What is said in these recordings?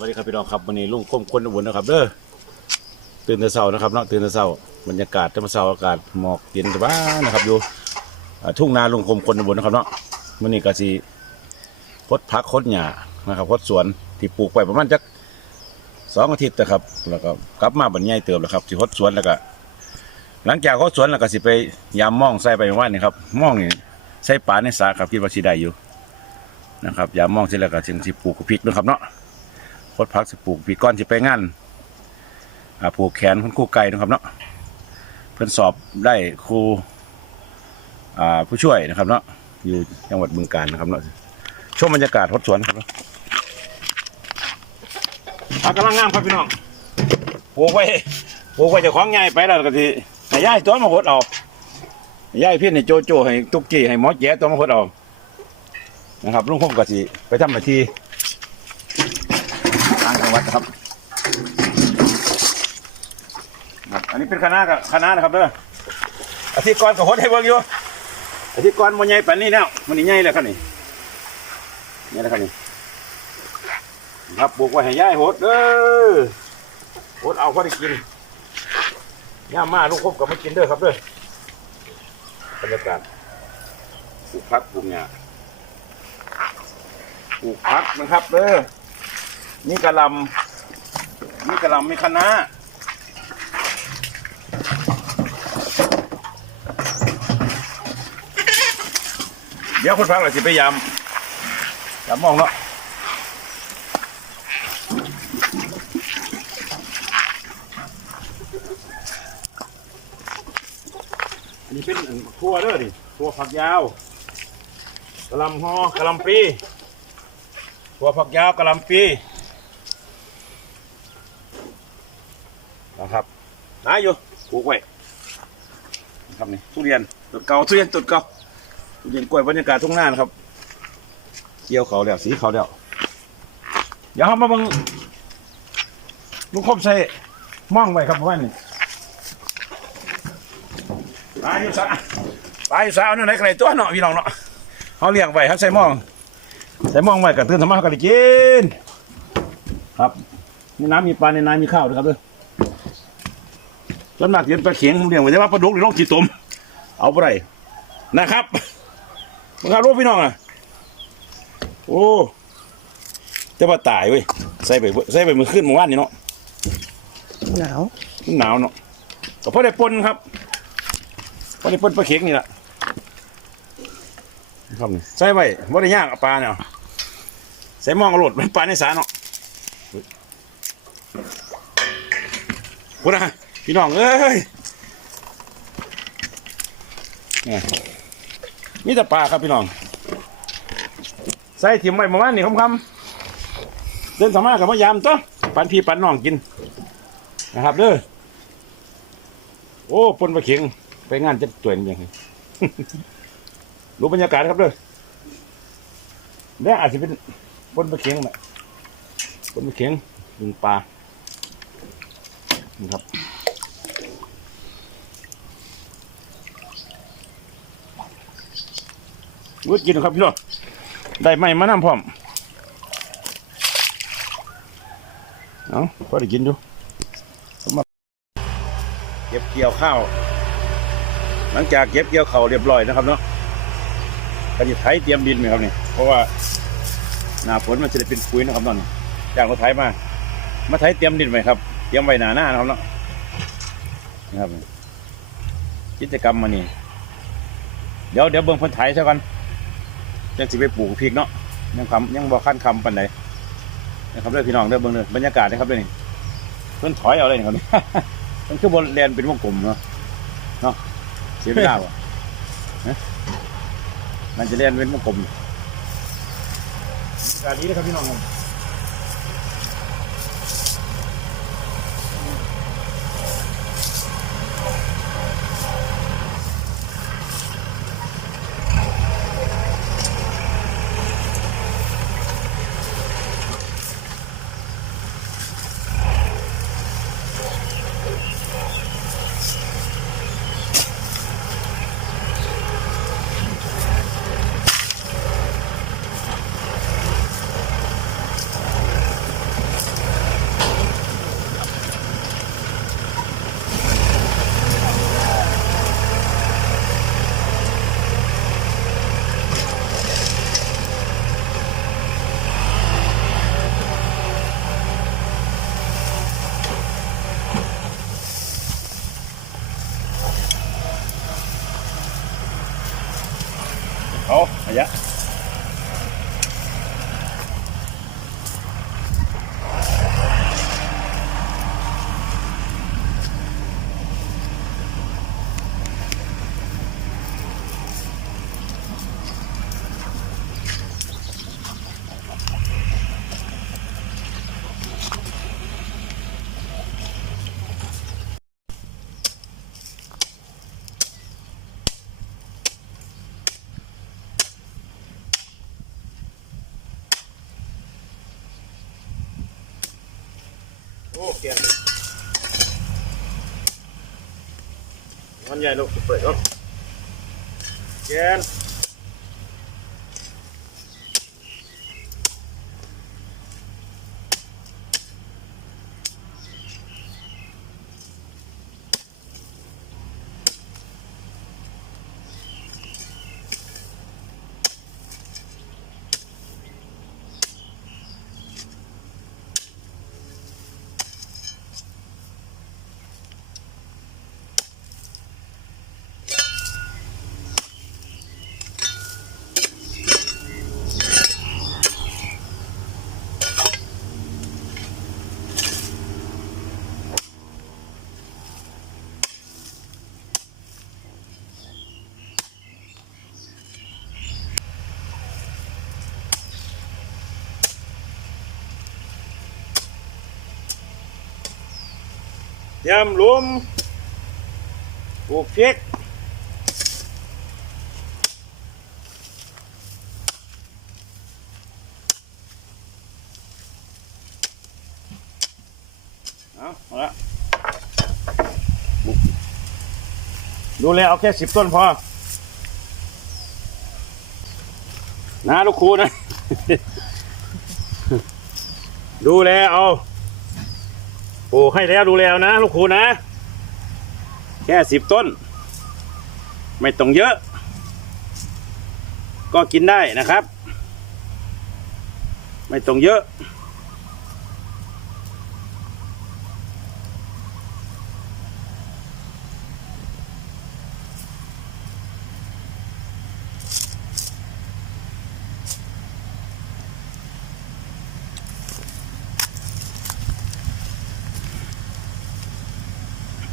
วัสดีครับพี่น้องครับวันนี้ลุงคมคนอุบลนะครับเด้อตื่นแต่เช้านะครับเนาะตื่นแต่เช้าบรรยากาศธรรมเช้าอากาศหมอกเย็นสบายนะครับอยู่อ่าทุ่งนาลุงคมคนอุบลนะครับเนาะวันนี้ก็สิพดพักคดหญ้านะครับพดสวนที่ปลูกไว้ประมาณจักสองอาทิตย์นะครับ แล้วก็กลับมาบรรยายเติมแล้วครับสิพดสวนแล้วก็หลังจากพดสวนแล้วก็สิไปยามม่องใส่ไปว่านนี่ครับม่องนี่ใส่ปลาในสาครับคิดว่าสิได้อยู่นะครับยามม่องเสร็จแล้วก็จึงสิปลูกพริกนะครับเนาะ พดพักสิปลูกปีก้อนสิไปงานอ่าผูกแขนคุณครูไก่นะครับเนาะเพิ่นสอบได้ครูอ่าผู้ช่วยนะครับเนาะอยู่จังหวัดบึงกาฬนะครับเนาะชมบรรยากาศทดสวนครับพักกำลังงามครับพี่น้องปลูกไว้ปลูกไว้เจะคล้าของง่ายไปแล้วก็สิให้ย้ายตัวมาหดเอาให้ย้ายพี่ให้โจโจให้ตุ๊กกี้ให้หมอแจ๋ตัวมาหดเอานะครับลุงคงก็สิไปทำหน้าที่ทางจังหวัดนะครับครับ อันนี้เป็นคณะกับคณะนะครับเด้ออาทิตย์ก่อนก็หดให้เบิ่งอยู่อาทิก่อนมันใหญ่ปานนี้แล้วมันนี่ใหญ่แล้วครับนี่ใหญ่แล้วครับนี่ครับปลูกไว้ให้ย่ายหดเด้อหดเอาพอได้กินย่ามาลูกคบกับม่กินเด้อครับเด้อบรรยากาศปลูกพักปลูกหญ้าปลูกพักนะครับเด้อ นี่กระลำนี่กระลำมีคณะเดี๋ยวคนพักเราสิไปยำยำมองเนาะอันนี้เป็นทั่วเด้อดิทั่วผักยาวกระลำฮอกระลำปีทั่วผักยาวกระลำปี นะครับนายอยู่ปลูกไว้นะครับนี่ทุเรียนต้นเก่าทุเรียนต้นเก่าทุเรียนกล้วยบรรยากาศทุ่งนานะครับเกี่ยวเขาแล้วสีเขาแล้วเดี๋ยวเรามาเบังลุงคมใส่ม่องไว้ครับว่านี่ปลาอยู่สาปลาอยู่สาเอาหน่อยไกลตัวเนาะพี่น้องเนาะเขาเลี้ยงไว้เขาใส่ม่องใส่ม่องไว้กับตื่นธรรมะเขาก็ได้กินครับมีน้ำมีปลาในน้ำมีข้าวด้วยครับเด้อ ส่วนมากเรียนปลาเข็งผมเรียกไว้แต่ว่าปลาดุกหรือลงขีตม เอาไปไรนะครับมึงครับรู้พี่น้องอะ โอ้จะมาตายเว้ยใส่ไปใส่ไปมือขึ้นเมื่อวานนี่เนาะหนาวมันหนาวเนาะก็พอได้ปนครับพอได้ปนปลาเข็งนี่แหละครับนี่ใส่ไปว่าได้ยากเอาปลาเนี่ยใส่หมองเอาโหลดมันปลาในสาเนาะพูดนะ พี่น้องเอ้ยนี่แต่ปลาครับพี่น้อง ใส่ถิ่มไว้ประมาณนี้คำๆเดินสามารถกับพยายามตัวปันพี่ปันน้องกินนะครับเด้อโอ้ปนปลาเข็งไปงานจะตวยนยังไงรู้บรรยากาศครับเด้อเนี่ยอาจจะเป็นปนปลาเข็งแหละปนปลาเข็งยิงปลานี่ครับ วุ้กินนะครับพี่น้องได้ไหมมานำพร้อมเอาพอได้กินอยู่เก็บเกี่ยวข้าว หลังจากเก็บเกี่ยวข้าวเรียบร้อยนะครับเนาะก็จะไถเตรียมดินไหมครับนี่เพราะว่าหน้าฝนมันจะได้เป็นปุ๋ยนะครับตอนนี้จากรถไถมา มาไถเตรียมดินไหมครับ เตรียมไว้หน้าหน้านะครับเนาะนะครับกิจกรรมมานี่เดี๋ยวเดี๋ยวเบิ่งเพิ่นไถซะก่อน จะสิไปปลูกพริกเนาะยังคำยังบ่ขั้นคำปันไหนนะครับเด้อพี่น้องเด้อเบิ่งเด้อบรรยากาศนะครับเด้อนี่เพิ่นถอยเอาเลยนี่ครับนี่ มันคือบนแลนเป็นวงกลมเนาะเนาะเสียเวลาว่ะฮะมันจะแลนเป็นวงกลมการนี้นะครับพี่น้องครับ เปลี่ยนมันใหญ่ลูกเปิดก่อนเตรี ยมหลุมปลูกพริกเอาเอาละดูแลเอาแค่สิบต้นพอ นะลูกครูนะ ดูแลเอา ปลูกให้แล้วดูแล้วนะลูกครูนะ แค่สิบต้น ไม่ต้องเยอะ ก็กินได้นะครับ ไม่ต้องเยอะ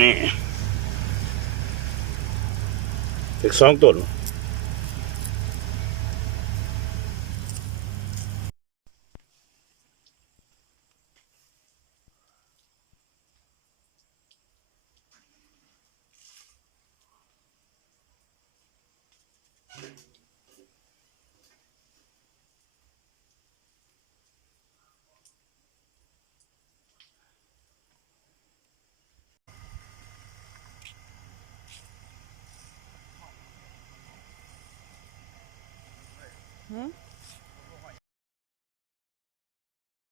นี่อีกสองต้น Mm-hmm.